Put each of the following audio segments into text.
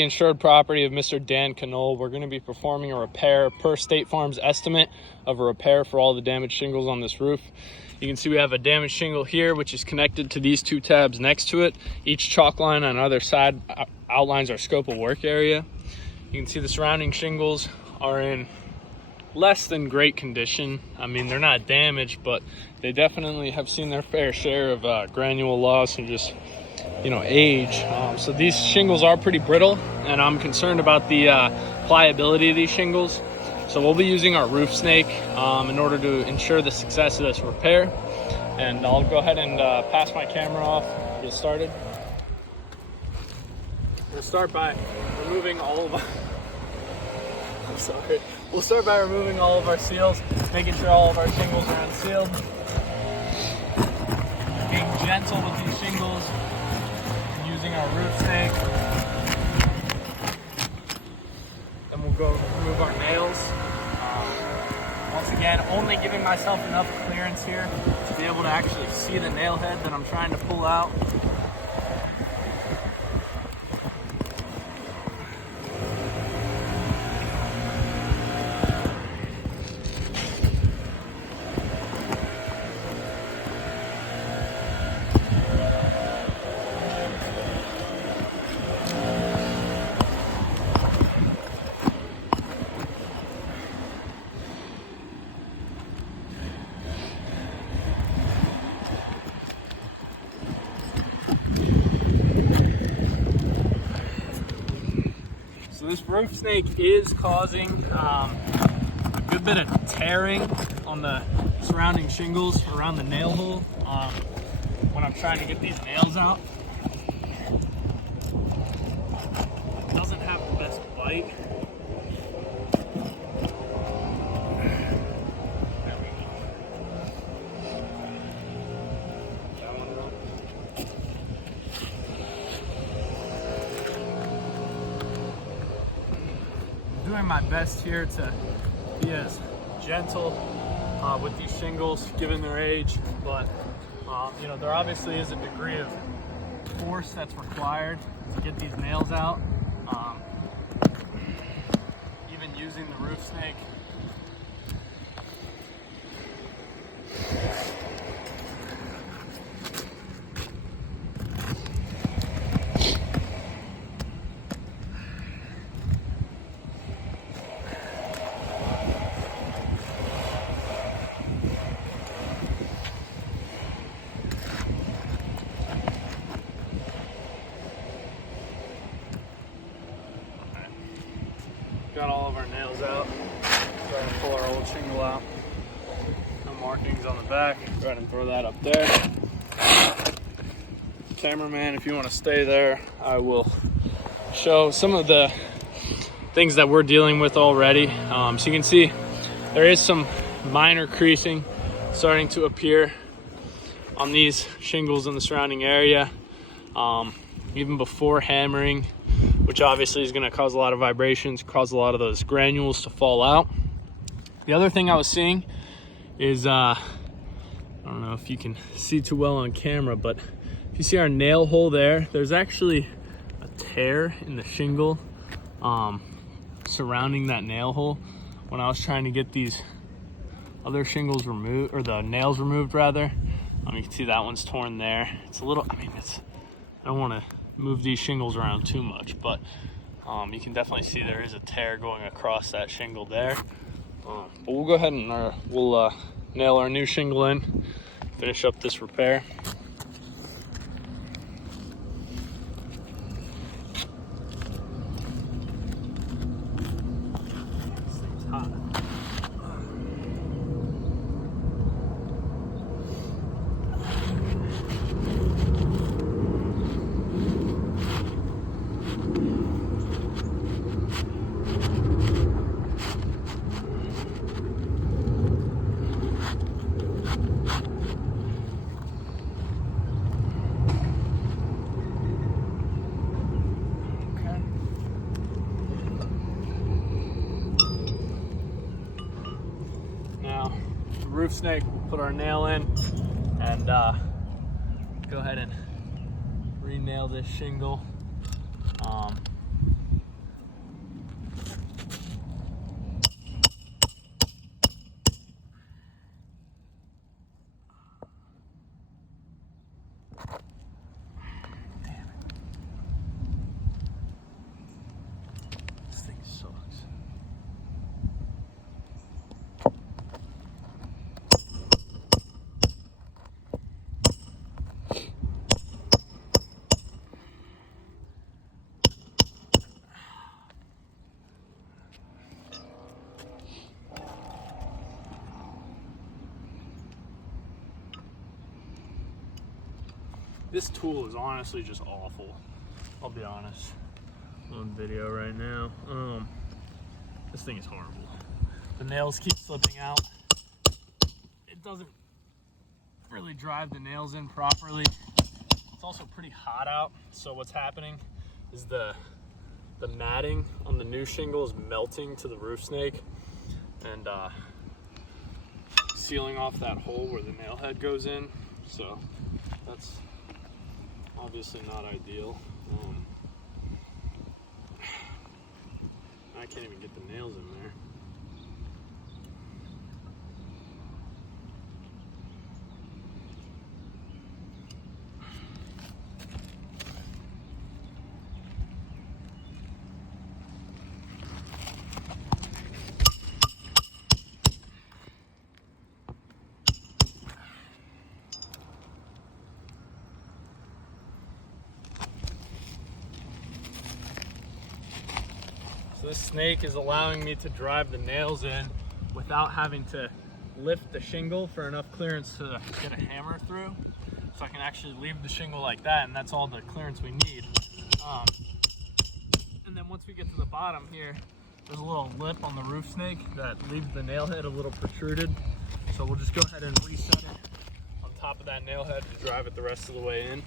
Insured property of Mr. Dan Knoll. We're going to be performing a repair per State Farm's estimate of a repair for all the damaged shingles on this roof. You can see we have a damaged shingle here, which is connected to these two tabs next to it. Each chalk line on either side outlines our scope of work area. You can see the surrounding shingles are in less than great condition. I mean, they're not damaged, but they definitely have seen their fair share of granule loss and just, age. So these shingles are pretty brittle, and I'm concerned about the pliability of these shingles. So we'll be using our roof snake in order to ensure the success of this repair. And I'll go ahead and pass my camera off, get started. We'll start by removing all of our... We'll start by removing all of our seals, making sure all of our shingles are unsealed. Being gentle with these shingles, using our roof snake. Then we'll go remove our nails. Once again, only giving myself enough clearance here to be able to actually see the nail head that I'm trying to pull out. So this roof snake is causing a good bit of tearing on the surrounding shingles around the nail hole when I'm trying to get these nails out. It doesn't have the best bite. There we go. That one wrong. Doing my best here to be as gentle with these shingles given their age, but there obviously is a degree of force that's required to get these nails out. Even using the roof snake. Got all of our nails out. Go ahead and pull our old shingle out. No markings on the back. Go ahead and throw that up there. Cameraman, if you want to stay there, I will show some of the things that we're dealing with already. So you can see there is some minor creasing starting to appear on these shingles in the surrounding area. Even before hammering, which obviously is going to cause a lot of vibrations, cause a lot of those granules to fall out. The other thing I was seeing is, I don't know if you can see too well on camera, but if you see our nail hole there, there's actually a tear in the shingle surrounding that nail hole. When I was trying to get these other shingles removed, or the nails removed rather, you can see that one's torn there. It's a little, I don't want to move these shingles around too much, but you can definitely see there is a tear going across that shingle there. But we'll go ahead and we'll nail our new shingle in, finish up this repair. This thing's hot. Roof snake, we'll put our nail in and go ahead and re-nail this shingle. This tool is honestly just awful. I'll be honest. On video right now. This thing is horrible. The nails keep slipping out. It doesn't really drive the nails in properly. It's also pretty hot out, so what's happening is the matting on the new shingle is melting to the roof snake and sealing off that hole where the nail head goes in. So that's obviously not ideal. I can't even get the nails in there. So this snake is allowing me to drive the nails in without having to lift the shingle for enough clearance to get a hammer through. So I can actually leave the shingle like that, and that's all the clearance we need. And then once we get to the bottom here, there's a little lip on the roof snake that leaves the nail head a little protruded. So we'll just go ahead and reset it on top of that nail head to drive it the rest of the way in.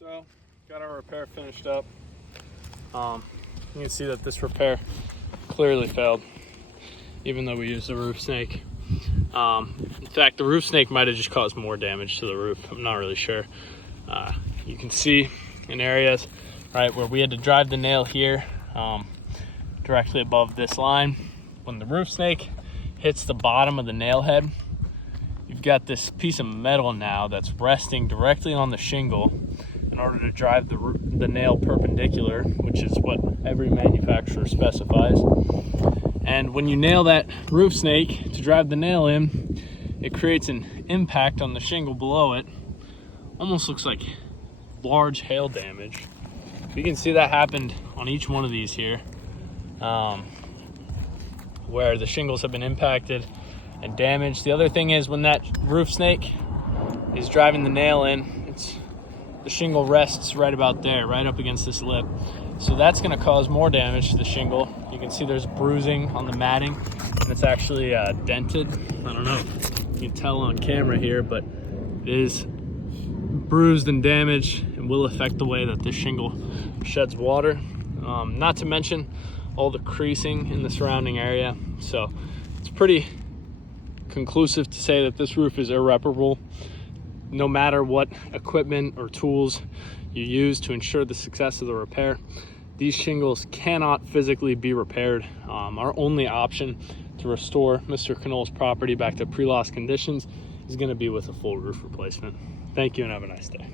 So, got our repair finished up. You can see that this repair clearly failed, even though we used a roof snake. In fact, the roof snake might have just caused more damage to the roof. I'm not really sure. You can see in areas, right, where we had to drive the nail here, directly above this line. When the roof snake hits the bottom of the nail head, you've got this piece of metal now that's resting directly on the shingle in order to drive the nail perpendicular, which is what every manufacturer specifies. And when you nail that roof snake to drive the nail in, it creates an impact on the shingle below it. Almost looks like large hail damage. You can see that happened on each one of these here, where the shingles have been impacted and damaged. The other thing is when that roof snake is driving the nail in, the shingle rests right about there, right up against this lip. So that's gonna cause more damage to the shingle. You can see there's bruising on the matting, and it's actually dented. I don't know if you can tell on camera here, but it is bruised and damaged and will affect the way that this shingle sheds water. Not to mention all the creasing in the surrounding area. So it's pretty conclusive to say that this roof is irreparable. No matter what equipment or tools you use to ensure the success of the repair, these shingles cannot physically be repaired. Our only option to restore Mr. Knoll's property back to pre-loss conditions is going to be with a full roof replacement. Thank you and have a nice day.